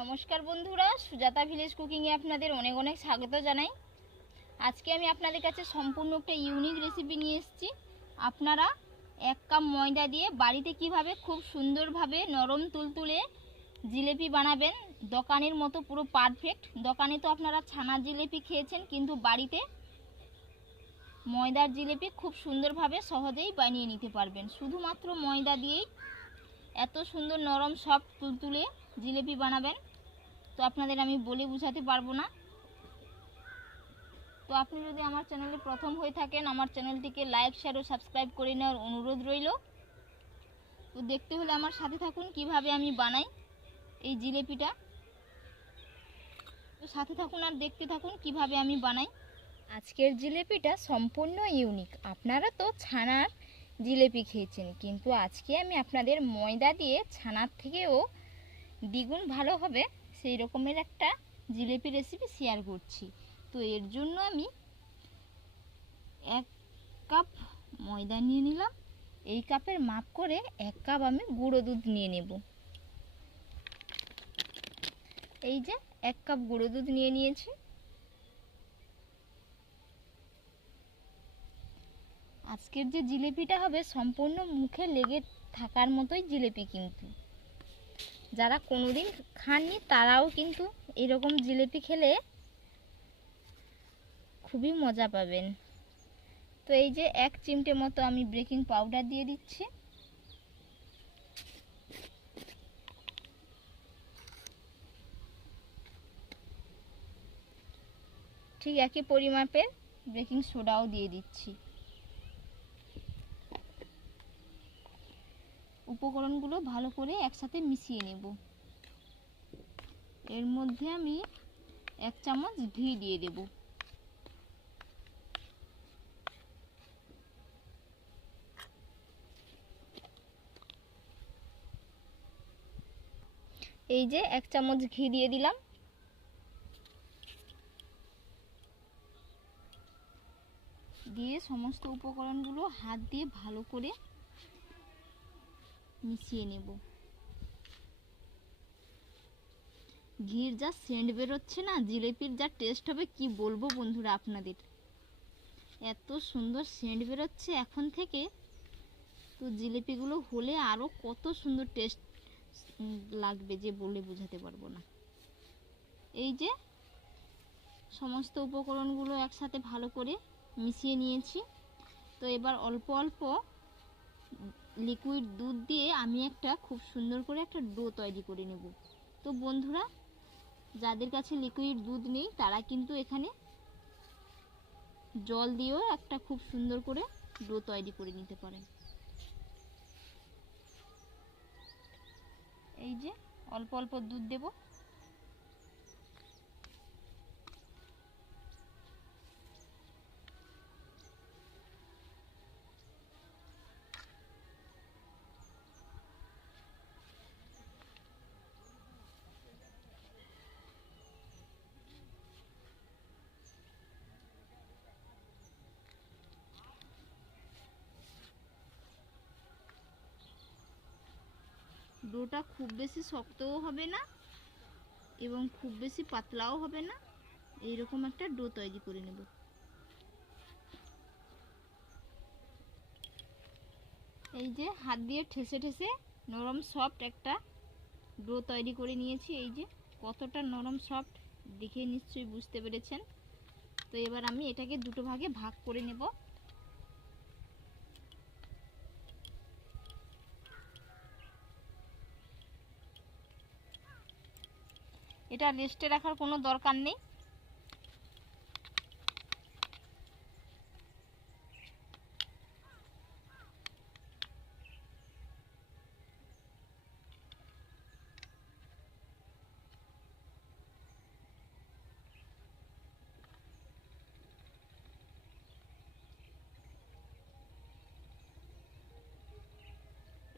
নমস্কার বন্ধুরা, সুজাতা ভিলেজ কুকিংয়ে আপনাদের অনেক অনেক স্বাগত জানাই। আজকে আমি আপনাদের কাছে সম্পূর্ণ একটা ইউনিক রেসিপি নিয়ে এসেছি। আপনারা এক কাপ ময়দা দিয়ে বাড়িতে কীভাবে খুব সুন্দরভাবে নরম তুলতুলে জিলেপি বানাবেন, দোকানের মতো পুরো পারফেক্ট দোকানে তো আপনারা ছানার জিলেপি খেয়েছেন, কিন্তু বাড়িতে ময়দার জিলেপি খুব সুন্দরভাবে সহজেই বানিয়ে নিতে পারবেন। শুধুমাত্র ময়দা দিয়েই এত সুন্দর নরম সফট তুলতুলে জিলেপি বানাবেন। তো আপনাদের আমি বলে বোঝাতে পারব না। তো আপনি যদি আমার চ্যানেলে প্রথম হয়ে থাকেন, আমার চ্যানেলটিকে লাইক শেয়ার ও সাবস্ক্রাইব করে নেওয়ার অনুরোধ রইল। তো দেখতে হলে আমার সাথে থাকুন, কীভাবে আমি বানাই এই জিলেপিটা। তো সাথে থাকুন আর দেখতে থাকুন, কীভাবে আমি বানাই। আজকের জিলেপিটা সম্পূর্ণ ইউনিক আপনারা তো ছানার জিলেপি খেয়েছেন। কিন্তু আজকে আমি আপনাদের ময়দা দিয়ে ছানার থেকেও দ্বিগুণ ভালো হবে সেই রকমের একটা জিলেপি রেসিপি শেয়ার করছি। তো এর জন্য আমি এক কাপ ময়দা নিয়ে নিলাম। এই কাপের মাপ করে এক কাপ আমি গুঁড়ো দুধ নিয়ে নেব। এই যে এক কাপ গুঁড়ো দুধ নিয়ে নিয়েছি। আজকের যে জিলেপিটা হবে সম্পূর্ণ মুখে লেগে থাকার মতোই জিলেপি কিন্তু। যারা কোনোদিন খাননি, তারাও কিন্তু এরকম জিলেপি খেলে খুবই মজা পাবেন। তো এই যে এক চিমটে মতো আমি বেকিং পাউডার দিয়ে দিচ্ছি। ঠিক একই পরিমাপের বেকিং সোডাও দিয়ে দিচ্ছি। উপকরণগুলো ভালো করে একসাথে মিশিয়ে নেব। এর মধ্যে আমি এক চামচ ঘি দিয়ে দেব। এই যে এক চামচ ঘি দিয়ে দিলাম। দিয়ে সমস্ত উপকরণগুলো হাত দিয়ে ভালো করে মিশিয়ে নেব। ঘির যা সেন্ট বেরোচ্ছে না, জিলেপির যা টেস্ট হবে, কি বলব বন্ধুরা আপনাদের? এত সুন্দর সেন্ট বেরোচ্ছে এখন থেকে। তো জিলেপিগুলো হলে আরও কত সুন্দর টেস্ট লাগবে যে বলে বোঝাতে পারব না। এই যে সমস্ত উপকরণগুলো একসাথে ভালো করে মিশিয়ে নিয়েছি। তো এবার অল্প অল্প লিকুইড দুধ দিয়ে আমি একটা খুব সুন্দর করে একটা ডো তৈরি করে নেব। তো বন্ধুরা, যাদের কাছে লিকুইড দুধ নেই, তারা কিন্তু এখানে জল দিয়েও একটা খুব সুন্দর করে ডো তৈরি করে নিতে পারেন। এই যে অল্প অল্প দুধ দেব। ডোটা খুব বেশি শক্তও হবে না এবং খুব বেশি পাতলাও হবে না। এইরকম একটা ডো তৈরি করে নেব। এই যে হাত দিয়ে ঠেসে ঠেসে নরম সফট একটা ডো তৈরি করে নিয়েছি। এই যে কতটা নরম সফট দেখে নিশ্চয়ই বুঝতে পেরেছেন। তো এবার আমি এটাকে দুটো ভাগে ভাগ করে নেব। এটা রেস্টে রাখার কোনো দরকার নেই।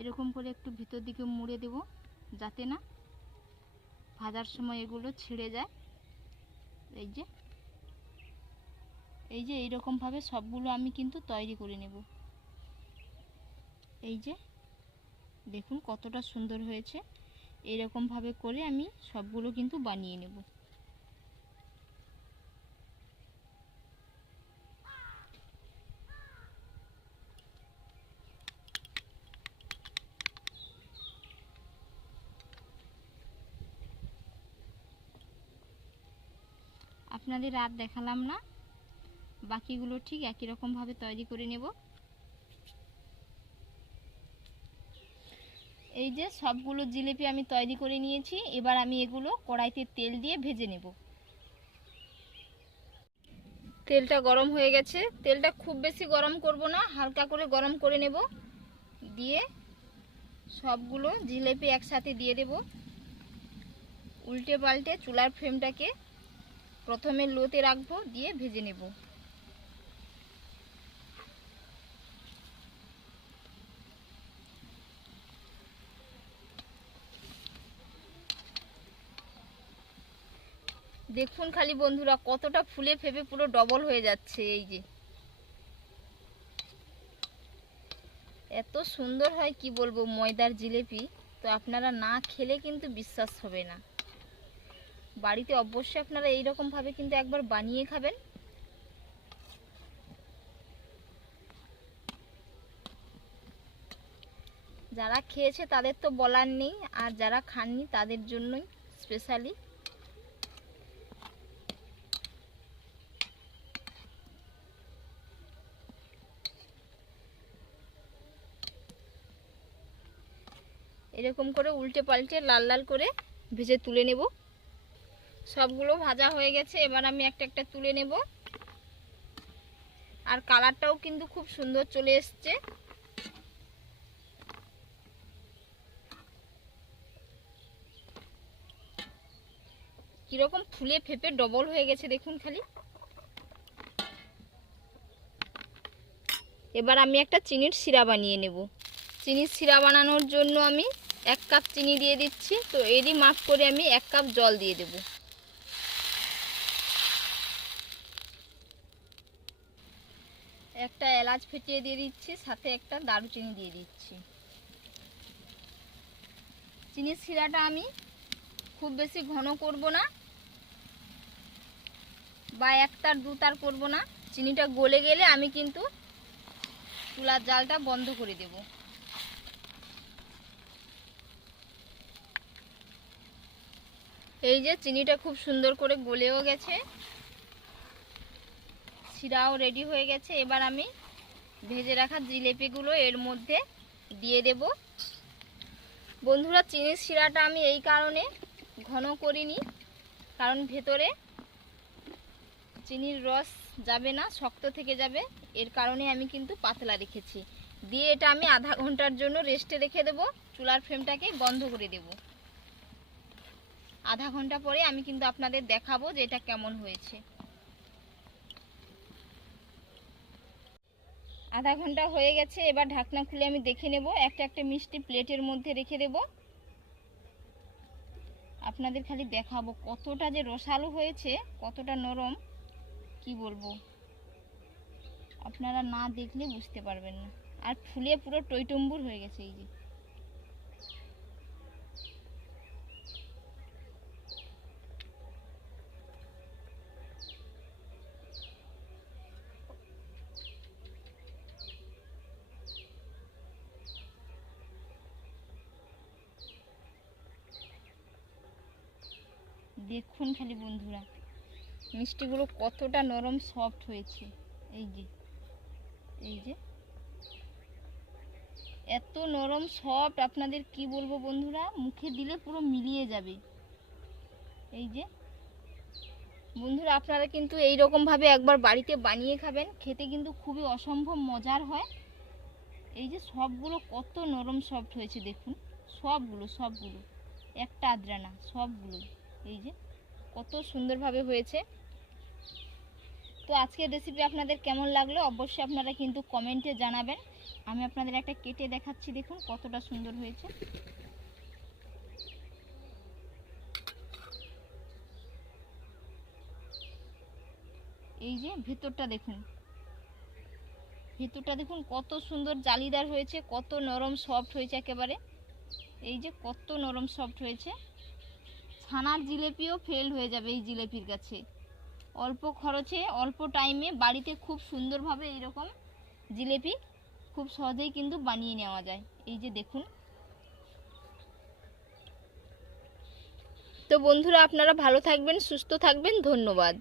এরকম করে একটু ভিতর দিকে মুড়ে দেব, যাতে না ভাজার সময় এগুলো ছিঁড়ে যায়। এই যে। এই যে এইরকমভাবে সবগুলো আমি কিন্তু তৈরি করে নেব। এই যে। দেখুন কতটা সুন্দর হয়েছে। এরকমভাবে করে আমি সবগুলো কিন্তু বানিয়ে নেব। আপনাদের আর দেখালাম না। বাকিগুলো ঠিক একই রকমভাবে তৈরি করে নেব। এই যে সবগুলো জিলিপি আমি তৈরি করে নিয়েছি, এবার আমি এগুলো কড়াইতে তেল দিয়ে ভেজে নেব। তেলটা গরম হয়ে গেছে। তেলটা খুব বেশি গরম করব না, হালকা করে গরম করে নেব। দিয়ে সবগুলো জিলিপি একসাথে দিয়ে দেব। উল্টে পাল্টে চুলার ফ্লেমটাকে প্রথমে লোতে রাখব, দিয়ে ভেজে নেব। দেখুন খালি বন্ধুরা, কতটা ফুলে ফেপে পুরো ডবল হয়ে যাচ্ছে এই যে। এত সুন্দর হয়, কি বলব, ময়দার জিলেপি। তো আপনারা না খেলে কিন্তু বিশ্বাস হবে না। বাড়িতে অবশ্যই আপনারা এইরকম ভাবে কিন্তু একবার বানিয়ে খাবেন। যারা খেয়েছে তাদের তো বলার নেই, আর যারা খাননি তাদের জন্যই স্পেশালি এরকম করে উল্টে পাল্টে লাল লাল করে ভেজে তুলে নেব। সবগুলো ভাজা হয়ে গেছে, এবার আমি একটা একটা তুলে নেব। আর কালারটাও কিন্তু খুব সুন্দর চলে এসছে। কীরকম ফুলে ফেপে ডবল হয়ে গেছে, দেখুন খালি। এবার আমি একটা চিনির শিরা বানিয়ে নেব। চিনির শিরা বানানোর জন্য আমি এক কাপ চিনি দিয়ে দিচ্ছি, তো এরই মাপ করে আমি এক কাপ জল দিয়ে দেব। একটা এলাচ ফেটিয়ে দিয়ে দিচ্ছি, সাথে একটা দারুচিনি দিয়ে দিচ্ছি। চিনির শিরাটা আমি খুব বেশি ঘন করব না, বা একটার দুটার করব না। চিনিটা গলে গেলে আমি কিন্তু চুলার জালটা বন্ধ করে দেব। এই যে চিনিটা খুব সুন্দর করে গলেও গেছে। শিরাও রেডি হয়ে গেছে। এবার আমি ভেজে রাখা জিলেপিগুলো এর মধ্যে দিয়ে দেব। বন্ধুরা, চিনির শিরাটা আমি এই কারণে ঘন করিনি, কারণ ভেতরে চিনির রস যাবে না, শক্ত থেকে যাবে। এর কারণে আমি কিন্তু পাতলা রেখেছি। দিয়ে এটা আমি আধা ঘণ্টার জন্য রেস্টে রেখে দেব। চুলার ফ্লেমটাকে বন্ধ করে দেব। আধা ঘণ্টা পরে আমি কিন্তু আপনাদের দেখাবো যে এটা কেমন হয়েছে। আধা ঘণ্টা হয়ে গেছে, এবার ঢাকনা খুলে আমি দেখে নেব। একটা একটা মিষ্টি প্লেটের মধ্যে রেখে দেব। আপনাদের খালি দেখাবো কতটা যে রসালো হয়েছে, কতটা নরম, কি বলব? আপনারা না দেখলে বুঝতে পারবেন না। আর ফুলে পুরো টইটম্বুর হয়ে গেছে এই যে। দেখুন খালি বন্ধুরা, মিষ্টিগুলো কতটা নরম সফট হয়েছে। এই যে এই যে, এত নরম সফট আপনাদের কি বলব বন্ধুরা? মুখে দিলে পুরো মিলিয়ে যাবে। এই যে, বন্ধুরা, আপনারা কিন্তু এই ভাবে একবার বাড়িতে বানিয়ে খাবেন, খেতে কিন্তু খুবই অসম্ভব মজার হয়। এই যে, সবগুলো কত নরম সফট হয়েছে, দেখুন। সবগুলো সবগুলো। একটা আদ্রা না, সবগুলো। এই যে, কত সুন্দরভাবে হয়েছে। তো আজকের রেসিপি আপনাদের কেমন লাগল অবশ্যই আপনারা কিন্তু কমেন্টে জানাবেন। আমি আপনাদের একটা কেটে দেখাচ্ছি, দেখুন কতটা সুন্দর হয়েছে। এই যে, ভেতরটা দেখুন। ভেতরটা দেখুন কত সুন্দর জালিদার হয়েছে, কত নরম সফট হয়েছে একেবারে। এই যে, কত নরম সফট হয়েছে। ছানার জিলেপিও ফেল হয়ে যাবে এই জিলেপির কাছে। অল্প খরচে, অল্প টাইমে বাড়িতে খুব সুন্দরভাবে এইরকম জিলেপি খুব সহজেই কিন্তু বানিয়ে নেওয়া যায়। এই যে দেখুন। তো বন্ধুরা, আপনারা ভালো থাকবেন, সুস্থ থাকবেন। ধন্যবাদ।